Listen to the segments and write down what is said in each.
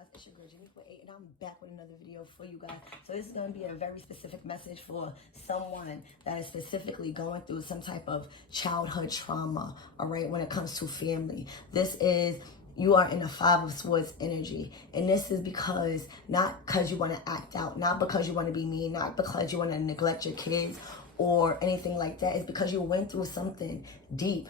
guys, it's your girl Jimmy for 8 and I'm back with another video for you guys. So this is going to be a very specific message for someone that is specifically going through some type of childhood trauma, all right, when it comes to family. This is, you are in the Five of Swords energy, and this is because, not because you want to act out, not because you want to be mean, not because you want to neglect your kids or anything like that. It's because you went through something deep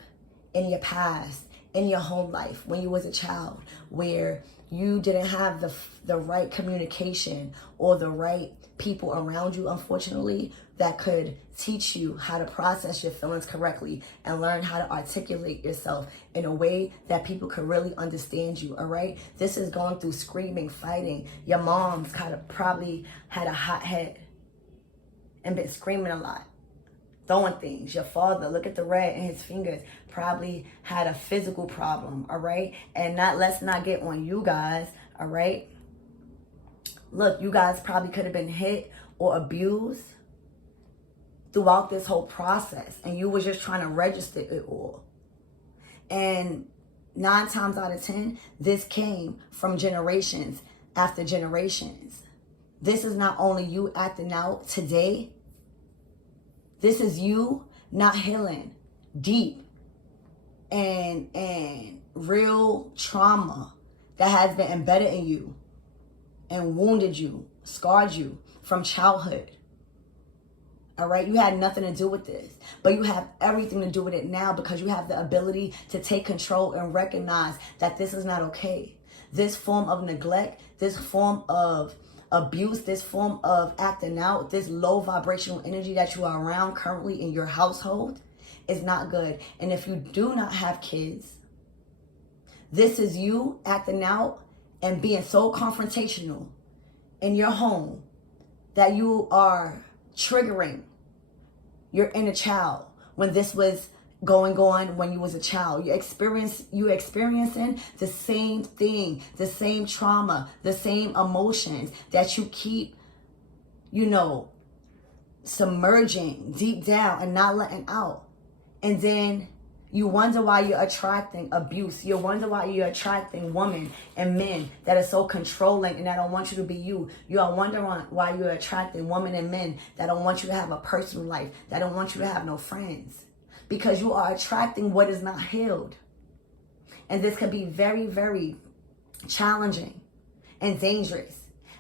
in your past, in your home life, when you was a child, where you didn't have the right communication or the right people around you, unfortunately, that could teach you how to process your feelings correctly and learn how to articulate yourself in a way that people could really understand you, all right? This is going through screaming, fighting. Your mom's probably had a hot head and been screaming a lot, throwing things. Your father, look at the red in his fingers, probably had a physical problem, all right? And let's not get on you guys, all right? Look, you guys probably could have been hit or abused throughout this whole process, and you was just trying to register it all. And 9 times out of 10, this came from generations after generations. This is not only you acting out today, this is you not healing deep and real trauma that has been embedded in you and wounded you, scarred you from childhood. All right, you had nothing to do with this, but you have everything to do with it now because you have the ability to take control and recognize that this is not okay. This form of neglect, this form of abuse, this form of acting out, this low vibrational energy that you are around currently in your household is not good. And if you do not have kids, this is you acting out and being so confrontational in your home that you are triggering your inner child when this was going on when you was a child. You experiencing the same thing, the same trauma, the same emotions that you keep, submerging deep down and not letting out. And then you wonder why you're attracting abuse. You wonder why you're attracting women and men that are so controlling and that don't want you to be you. You are wondering why you're attracting women and men that don't want you to have a personal life, that don't want you to have no friends. Because you are attracting what is not healed. And this can be very, very challenging and dangerous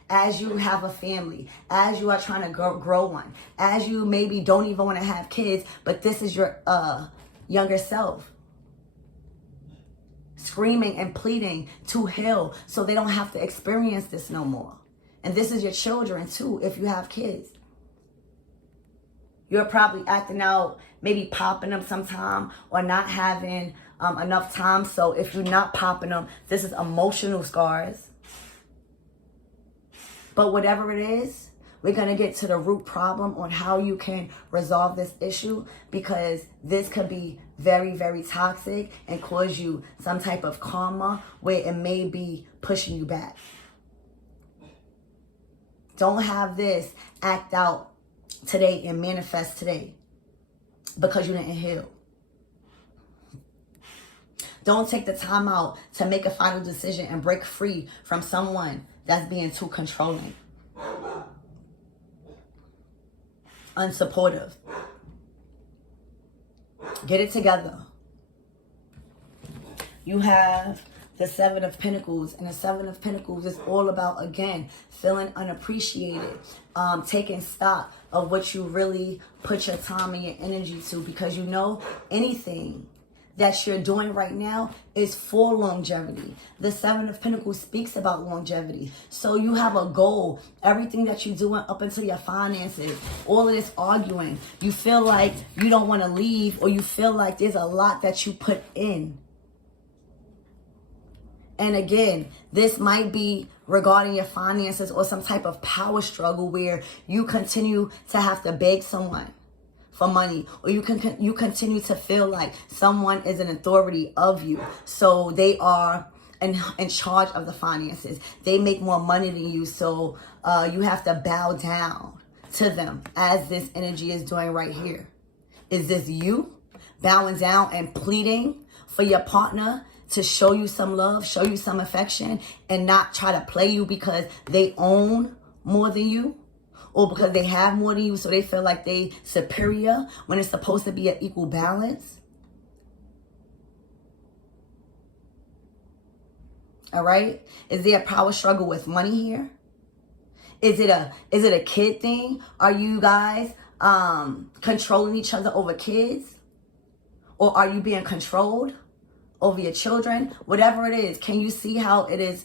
as you have a family, as you are trying to grow one, as you maybe don't even want to have kids, but this is your younger self screaming and pleading to heal so they don't have to experience this no more. And this is your children too, if you have kids. You're probably acting out, maybe popping them sometime or not having enough time. So if you're not popping them, this is emotional scars. But whatever it is, we're going to get to the root problem on how you can resolve this issue, because this could be very, very toxic and cause you some type of karma where it may be pushing you back. Don't have this act out today and manifest today because you didn't heal. Don't take the time out to make a final decision and break free from someone that's being too controlling, unsupportive. Get it together. You have the Seven of Pentacles, and the Seven of Pentacles is all about, again, feeling unappreciated, taking stock of what you really put your time and your energy to, because anything that you're doing right now is for longevity. The Seven of Pentacles speaks about longevity. So you have a goal. Everything that you're doing up until your finances, all of this arguing, you feel like you don't want to leave, or you feel like there's a lot that you put in. And again, this might be regarding your finances or some type of power struggle where you continue to have to beg someone for money, or you continue to feel like someone is an authority of you. So they are in charge of the finances. They make more money than you, so you have to bow down to them, as this energy is doing right here. Is this you bowing down and pleading for your partner to show you some love, show you some affection, and not try to play you because they own more than you, or because they have more than you, so they feel like they superior when it's supposed to be an equal balance. All right? Is there a power struggle with money here? Is it a kid thing? Are you guys controlling each other over kids? Or are you being controlled over your children? Whatever it is, can you see how it is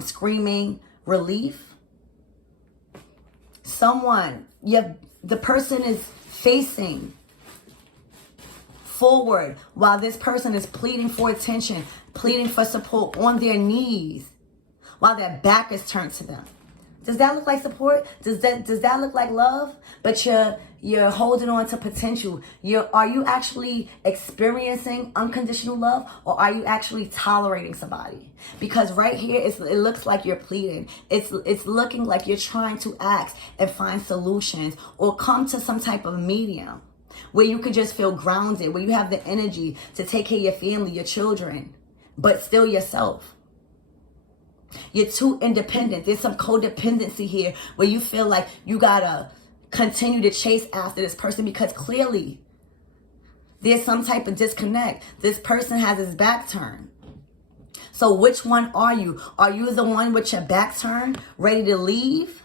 screaming relief? Someone, the person is facing forward while this person is pleading for attention, pleading for support on their knees while their back is turned to them. Does that look like support? Does that look like love? But you're holding on to potential. Are you actually experiencing unconditional love, or are you actually tolerating somebody? Because right here it looks like you're pleading. It's looking like you're trying to ask and find solutions, or come to some type of medium where you could just feel grounded, where you have the energy to take care of your family, your children, but still yourself. You're too independent. There's some codependency here where you feel like you gotta continue to chase after this person because clearly there's some type of disconnect. This person has his back turned. So which one are you? Are you the one with your back turned, ready to leave?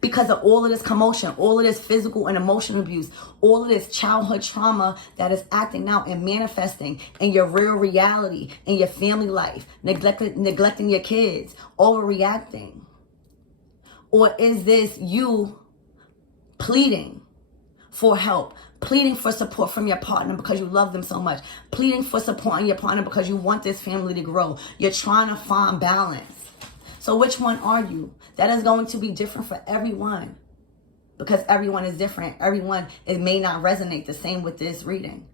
Because of all of this commotion, all of this physical and emotional abuse, all of this childhood trauma that is acting out and manifesting in your real reality, in your family life, neglecting your kids, overreacting? Or is this you pleading for help, pleading for support from your partner because you love them so much, pleading for support in your partner because you want this family to grow? You're trying to find balance. So which one are you? That is going to be different for everyone because everyone is different. It may not resonate the same with this reading.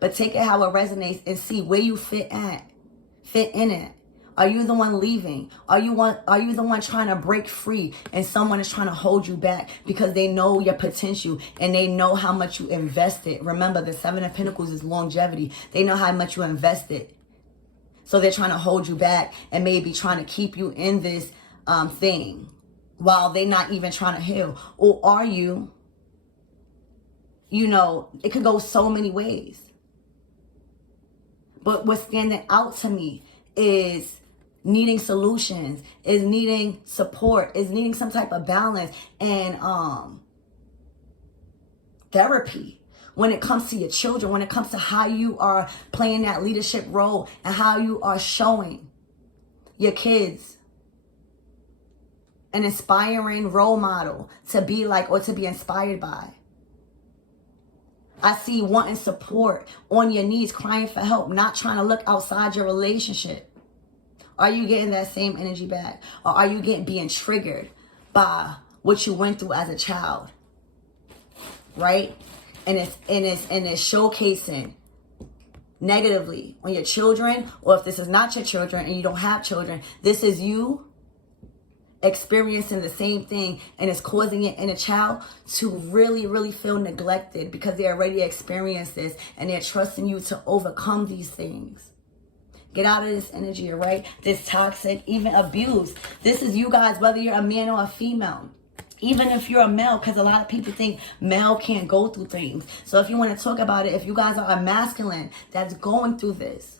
But take it how it resonates and see where you fit in it. Are you the one leaving? Are you the one trying to break free and someone is trying to hold you back because they know your potential and they know how much you invested? Remember, the Seven of Pentacles is longevity. They know how much you invested. So they're trying to hold you back and maybe trying to keep you in this thing while they're not even trying to heal. Or are you, it could go so many ways. But what's standing out to me is needing solutions, is needing support, is needing some type of balance and therapy. When it comes to your children, when it comes to how you are playing that leadership role and how you are showing your kids an inspiring role model to be like or to be inspired by. I see wanting support, on your knees, crying for help, not trying to look outside your relationship. Are you getting that same energy back? Or are you being triggered by what you went through as a child? Right? And it's showcasing negatively on your children, or if this is not your children and you don't have children, this is you experiencing the same thing, and it's causing your inner child to really, really feel neglected because they already experienced this and they're trusting you to overcome these things. Get out of this energy, all right? This toxic, even abuse. This is you guys, whether you're a man or a female. Even if you're a male, because a lot of people think male can't go through things. So if you want to talk about it, if you guys are a masculine that's going through this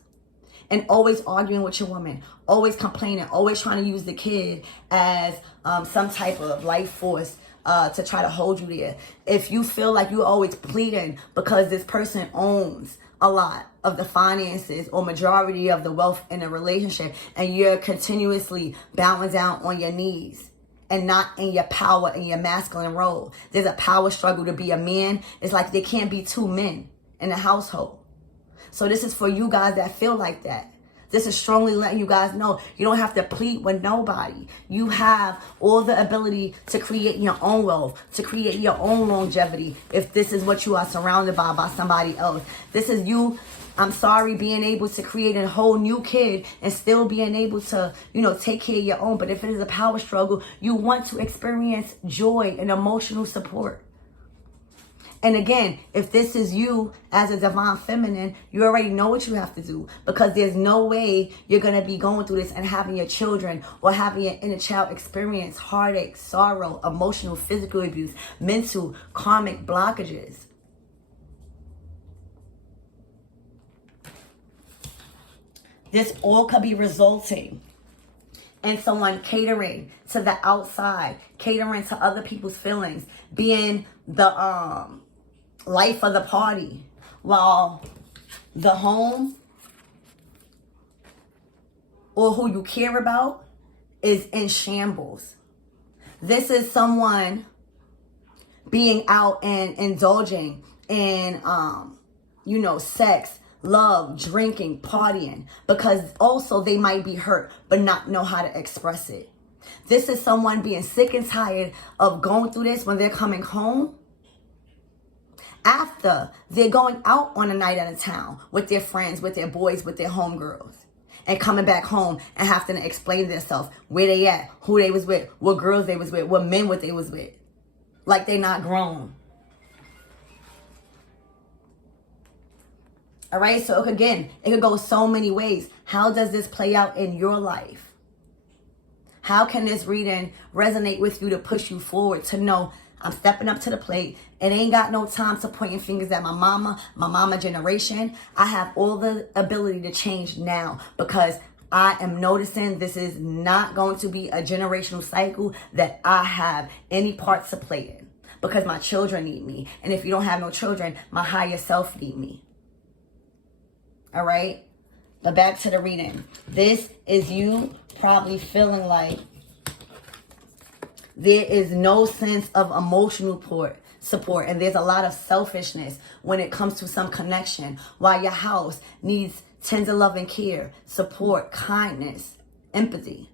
and always arguing with your woman, always complaining, always trying to use the kid as some type of life force to try to hold you there. If you feel like you're always pleading because this person owns a lot of the finances or majority of the wealth in a relationship and you're continuously bowing down on your knees and not in your power, in your masculine role. There's a power struggle to be a man. It's like there can't be two men in a household. So this is for you guys that feel like that. This is strongly letting you guys know you don't have to plead with nobody. You have all the ability to create your own wealth, to create your own longevity if this is what you are surrounded by somebody else. This is you, being able to create a whole new kid and still being able to, take care of your own. But if it is a power struggle, you want to experience joy and emotional support. And again, if this is you as a divine feminine, you already know what you have to do, because there's no way you're going to be going through this and having your children or having your inner child experience heartache, sorrow, emotional, physical abuse, mental, karmic blockages. This all could be resulting in someone catering to the outside, catering to other people's feelings, being the life of the party, while the home or who you care about is in shambles. This is someone being out and indulging in, sex, love, drinking, partying, because also they might be hurt but not know how to express it. This is someone being sick and tired of going through this when they're coming home, after they're going out on a night out of town with their friends, with their boys, with their homegirls, and coming back home and having to explain themselves, where they at, who they was with, what girls they was with, what men what they was with, like they not grown. All right, so again, it could go so many ways. How does this play out in your life? How can this reading resonate with you to push you forward, to know I'm stepping up to the plate? It ain't got no time to pointing fingers at my mama generation. I have all the ability to change now, because I am noticing this is not going to be a generational cycle that I have any parts to play in, because my children need me. And if you don't have no children, my higher self need me. All right? But back to the reading. This is you probably feeling like there is no sense of emotional support, and there's a lot of selfishness when it comes to some connection, while your house needs tender love and care, support, kindness, empathy.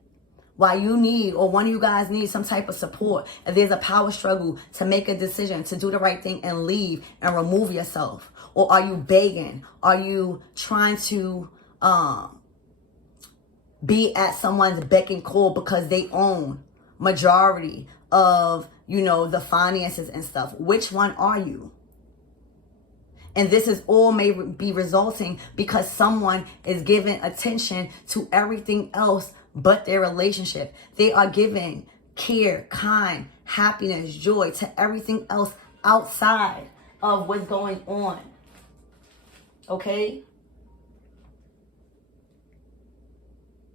While you need, or one of you guys need some type of support, if there's a power struggle to make a decision, to do the right thing and leave and remove yourself. Or are you begging? Are you trying to be at someone's beck and call because they own majority of, the finances and stuff? Which one are you? And this is all may be resulting because someone is giving attention to everything else but their relationship. They are giving care, kind, happiness, joy to everything else outside of what's going on. Okay?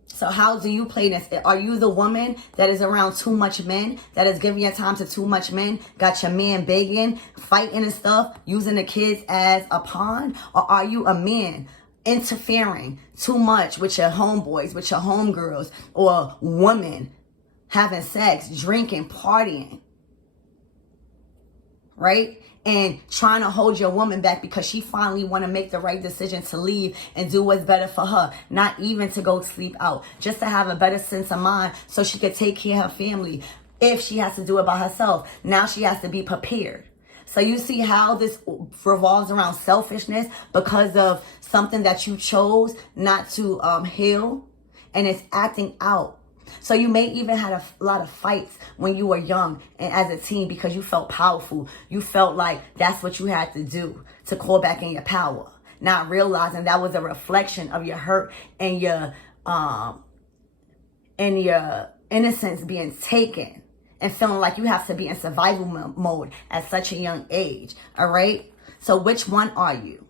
So how do you play this? Are you the woman that is around too much men, that is giving your time to too much men, got your man begging, fighting and stuff, using the kids as a pawn? Or are you a man interfering too much with your homeboys, with your homegirls, or women having sex, drinking, partying, right? And trying to hold your woman back because she finally want to make the right decision to leave and do what's better for her. Not even to go sleep out, just to have a better sense of mind so she could take care of her family. If she has to do it by herself, now she has to be prepared. So you see how this revolves around selfishness because of something that you chose not to heal, and it's acting out. So you may even had a lot of fights when you were young and as a teen because you felt powerful. You felt like that's what you had to do to call back in your power, not realizing that was a reflection of your hurt and your innocence being taken, and feeling like you have to be in survival mode at such a young age. All right? So which one are you?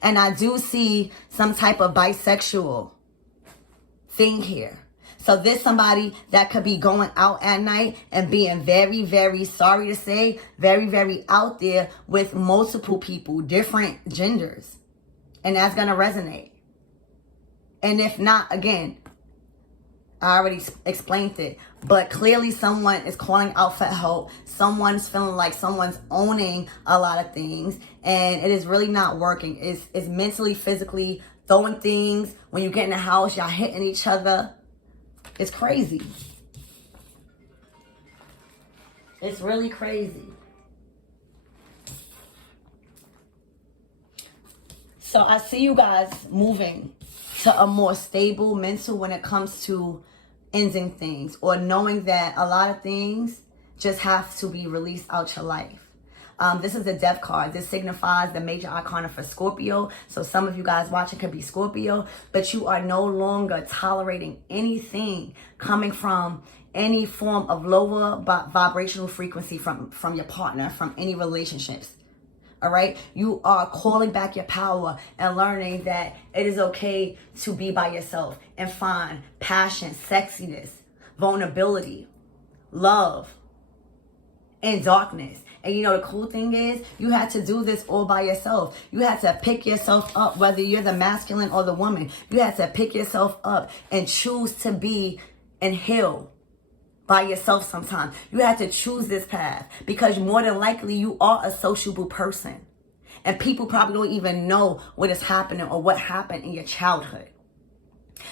And I do see some type of bisexual thing here. So there's somebody that could be going out at night and being very, very, sorry to say, very, very out there with multiple people, different genders. And that's going to resonate. And if not, again, I already explained it, but clearly someone is calling out for help. Someone's feeling like someone's owning a lot of things, and it is really not working. It's mentally, physically throwing things. When you get in the house, y'all hitting each other. It's crazy. It's really crazy. So I see you guys moving to a more stable mental when it comes to ending things, or knowing that a lot of things just have to be released out your life. This is the Death card. This signifies the major arcana for Scorpio. So some of you guys watching could be Scorpio, but you are no longer tolerating anything coming from any form of lower vibrational frequency from your partner, from any relationships. All right. You are calling back your power and learning that it is okay to be by yourself and find passion, sexiness, vulnerability, love, and darkness. And you know, the cool thing is you had to do this all by yourself. You had to pick yourself up, whether you're the masculine or the woman. You had to pick yourself up and choose to be and heal by yourself sometimes. You had to choose this path because more than likely you are a sociable person. And people probably don't even know what is happening or what happened in your childhood.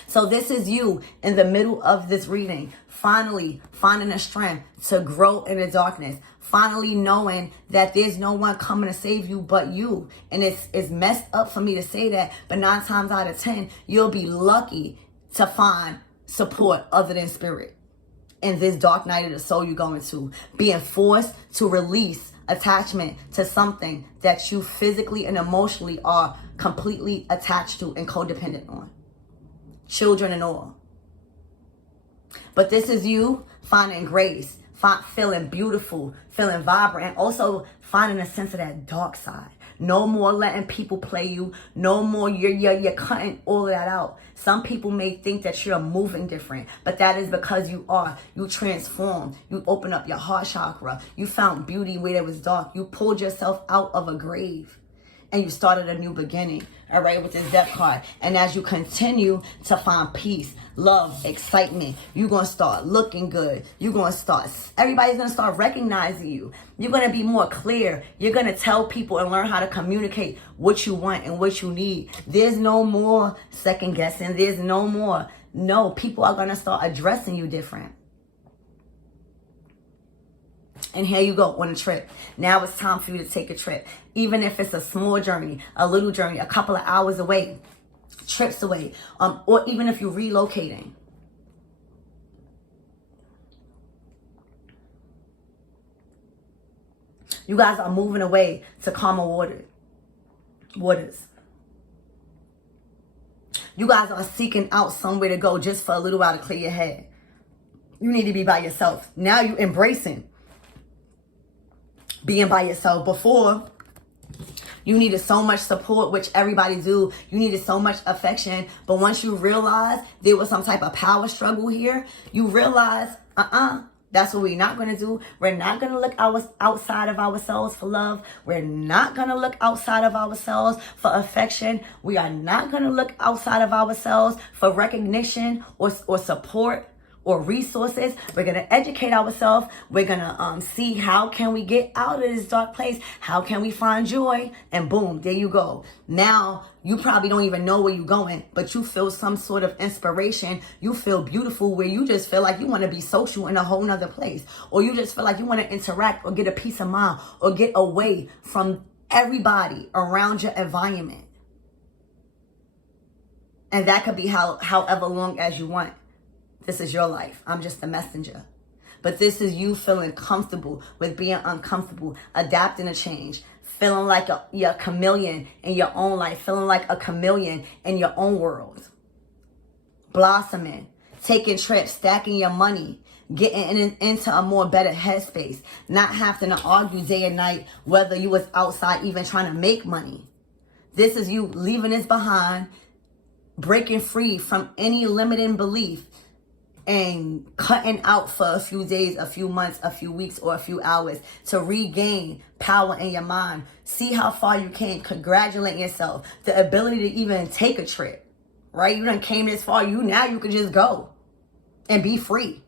So this is you in the middle of this reading, finally finding the strength to grow in the darkness. Finally knowing that there's no one coming to save you but you. And it's messed up for me to say that, but 9 times out of 10, you'll be lucky to find support other than spirit in this dark night of the soul you're going to. Being forced to release attachment to something that you physically and emotionally are completely attached to and codependent on. Children and all. But this is you finding grace, feeling beautiful, feeling vibrant, and also finding a sense of that dark side. No more letting people play you. No more you're cutting all of that out. Some people may think that you're moving different, but that is because you are. You transformed. You opened up your heart chakra. You found beauty where there was dark. You pulled yourself out of a grave and you started a new beginning. All right, with this Death card. And as you continue to find peace, love, excitement, you're going to start looking good. Everybody's going to start recognizing you. You're going to be more clear. You're going to tell people and learn how to communicate what you want and what you need. There's no more second guessing. There's no more. No, people are going to start addressing you different. And here you go on a trip. Now it's time for you to take a trip. Even if it's a small journey, a little journey, a couple of hours away, trips away, or even if you're relocating. You guys are moving away to calmer waters. You guys are seeking out somewhere to go just for a little while to clear your head. You need to be by yourself. Now you're embracing being by yourself. Before, you needed so much support, which everybody do. You needed so much affection. But once you realize there was some type of power struggle here, you realize, that's what we're not going to do. We're not going to look outside of ourselves for love. We're not going to look outside of ourselves for affection. We are not going to look outside of ourselves for recognition or support or resources. We're going to educate ourselves. We're going to see how can we get out of this dark place? How can we find joy? And boom, there you go. Now, you probably don't even know where you're going, but you feel some sort of inspiration. You feel beautiful where you just feel like you want to be social in a whole nother place. Or you just feel like you want to interact or get a peace of mind or get away from everybody around your environment. And that could be however long as you want. This is your life. I'm just a messenger. But this is you feeling comfortable with being uncomfortable, adapting to change, feeling like you're a chameleon in your own life, feeling like a chameleon in your own world. Blossoming, taking trips, stacking your money, getting into a more better headspace, not having to argue day and night whether you was outside even trying to make money. This is you leaving this behind, breaking free from any limiting belief, and cutting out for a few days, a few months, a few weeks, or a few hours to regain power in your mind. See how far you can. Congratulate yourself. The ability to even take a trip, right? You done came this far. Now you can just go and be free.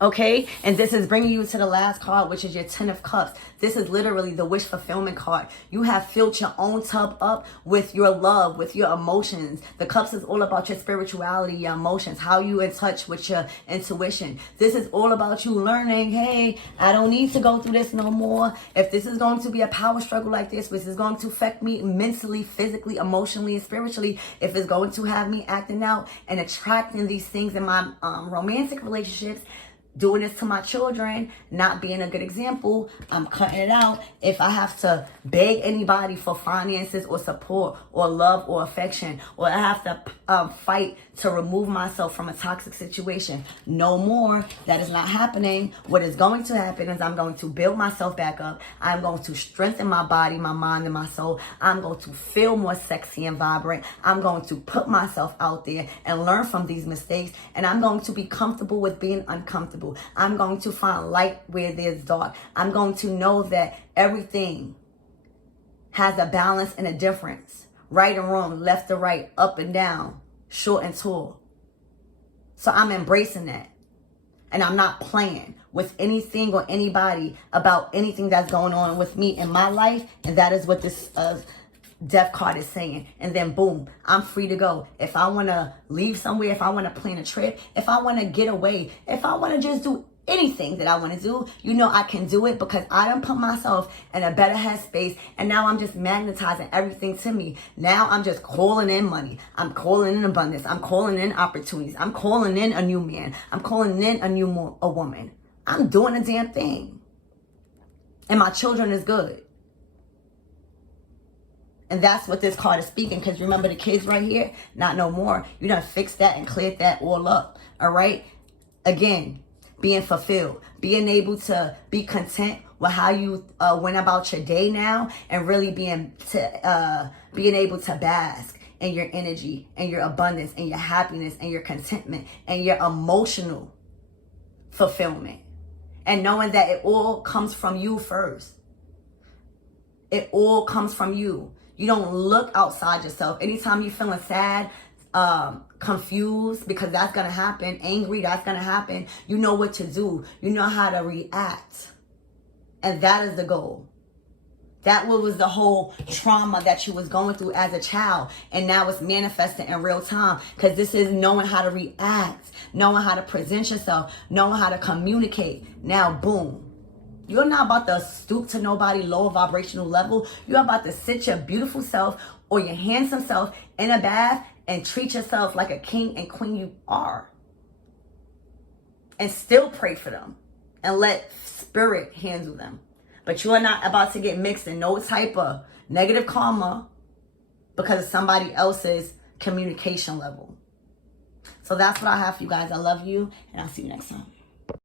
Okay, and this is bringing you to the last card, which is your 10 of Cups. This is literally the wish fulfillment card. You have filled your own tub up with your love, with your emotions. The Cups is all about your spirituality, your emotions, how you in touch with your intuition. This is all about you learning, hey, I don't need to go through this no more. If this is going to be a power struggle like this, which is going to affect me mentally, physically, emotionally, and spiritually, if it's going to have me acting out and attracting these things in my romantic relationships, doing this to my children, not being a good example, I'm cutting it out. If I have to beg anybody for finances or support or love or affection, or I have to fight to remove myself from a toxic situation, no more. That is not happening. What is going to happen is I'm going to build myself back up. I'm going to strengthen my body, my mind, and my soul. I'm going to feel more sexy and vibrant. I'm going to put myself out there and learn from these mistakes. And I'm going to be comfortable with being uncomfortable. I'm going to find light where there's dark. I'm going to know that everything has a balance and a difference. Right and wrong, left or right, up and down, short and tall. So I'm embracing that. And I'm not playing with anything or anybody about anything that's going on with me in my life. And that is what this death card is saying. And then boom, I'm free to go. If I want to leave somewhere, if I want to plan a trip, if I want to get away, if I want to just do anything that I want to do, you know I can do it, because I done put myself in a better headspace, and now I'm just magnetizing everything to me. Now I'm just calling in money. I'm calling in abundance. I'm calling in opportunities. I'm calling in a new man. I'm calling in a woman. I'm doing a damn thing. And my children is good. And that's what this card is speaking, because remember the kids right here? Not no more. You done fixed that and cleared that all up. All right? Again, being fulfilled, being able to be content with how you went about your day now, and really being able to bask in your energy and your abundance and your happiness and your contentment and your emotional fulfillment, and knowing that it all comes from you first. It all comes from you. You don't look outside yourself. Anytime you're feeling sad, confused, because that's going to happen, angry, that's going to happen, you know what to do. You know how to react. And that is the goal. That was the whole trauma that you was going through as a child. And now it's manifesting in real time, because this is knowing how to react, knowing how to present yourself, knowing how to communicate. Now, boom. You're not about to stoop to nobody low vibrational level. You're about to sit your beautiful self or your handsome self in a bath and treat yourself like a king and queen you are. And still pray for them and let spirit handle them. But you are not about to get mixed in no type of negative karma because of somebody else's communication level. So that's what I have for you guys. I love you, and I'll see you next time.